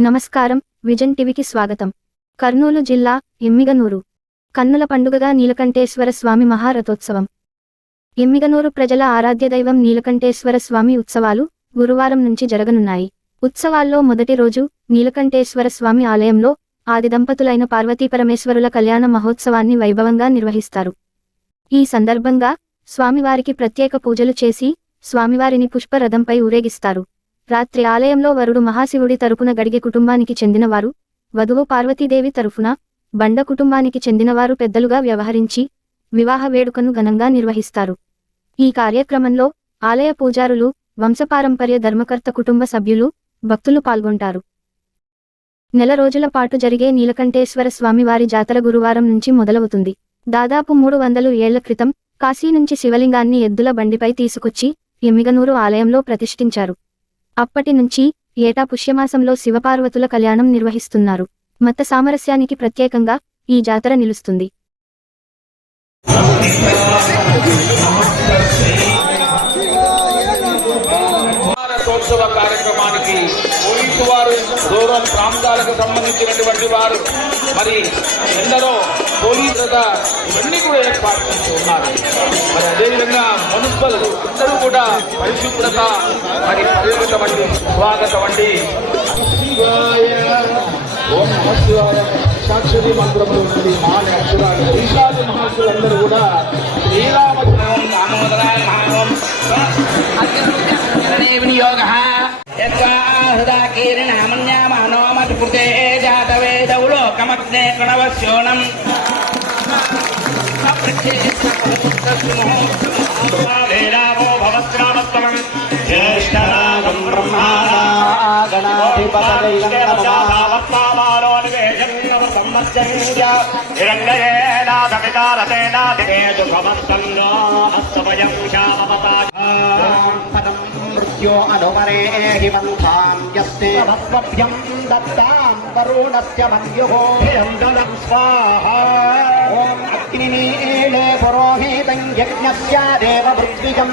నమస్కారం విజన్ టీవీకి స్వాగతం. కర్నూలు జిల్లా ఎమ్మిగనూరు. కన్నుల పండుగగా నీలకంఠేశ్వర స్వామి మహారథోత్సవం. ఎమ్మిగనూరు ప్రజల ఆరాధ్య దైవం నీలకంఠేశ్వర స్వామి ఉత్సవాలు గురువారం నుంచి జరగనున్నాయి. ఉత్సవాల్లో మొదటి రోజు నీలకంఠేశ్వర స్వామి ఆలయంలో ఆది దంపతులైన పార్వతీపరమేశ్వరుల కళ్యాణ మహోత్సవాన్ని వైభవంగా నిర్వహిస్తారు. ఈ సందర్భంగా స్వామివారికి ప్రత్యేక పూజలు చేసి స్వామివారిని పుష్పరథంపై ఊరేగిస్తారు. రాత్రి ఆలయంలో వరుడు మహాశివుడి తరపున గడిగే కుటుంబానికి చెందినవారు వధువు పార్వతీదేవి తరఫున బండ కుటుంబానికి చెందినవారు పెద్దలుగా వ్యవహరించి వివాహ వేడుకను ఘనంగా నిర్వహిస్తారు. ఈ కార్యక్రమంలో ఆలయ పూజారులు వంశపారంపర్య ధర్మకర్త కుటుంబ సభ్యులు భక్తులు పాల్గొంటారు. నెల రోజుల పాటు జరిగే నీలకంఠేశ్వర స్వామివారి జాతర గురువారం నుంచి మొదలవుతుంది. దాదాపు మూడు వందలు ఏళ్ళ క్రితం కాశీ నుంచి శివలింగాన్ని ఎద్దుల బండిపై తీసుకొచ్చి ఎమ్మిగనూరు ఆలయంలో ప్రతిష్ఠించారు. అప్పటి నుంచి ఏటా పుష్యమాసంలో శివపార్వతుల కళ్యాణం నిర్వహిస్తున్నారు. మత సామరస్యానికి ప్రత్యేకంగా ఈ జాతర నిలుస్తుంది. వారోత్సవ కార్యక్రమానికి పోలీసు వారు దూరం ప్రాంతాలకు సంబంధించినటువంటి వారు మరి ఎందరో పోలీసులత ఇవన్నీ కూడా ఏర్పాటు చేస్తున్నారు మరి పరిశుభ్రత మరి వంటి స్వాగత వంటి శివాయ ఓం సాక్షరి మాని అక్షరాలు. ఈశాది మహర్షులందరూ కూడా శ్రీరామ దామోదరాయ మహానం వినియోగः యత్వా హృదాకీర్ణమన్యామానోమత్కృతే జాతవేదౌ లోకమగ్నే ప్రణవస్యోనం. వేదావో పదం మృత్యో అనుమరే హిమంతాం యస్తే భస్మభ్యం దత్తాం వరుణస్య మన్యుః హిరందనం స్వాహా ఓం అగ్నిమీళే పురోహితం యజ్ఞస్య దేవ పృథ్వికం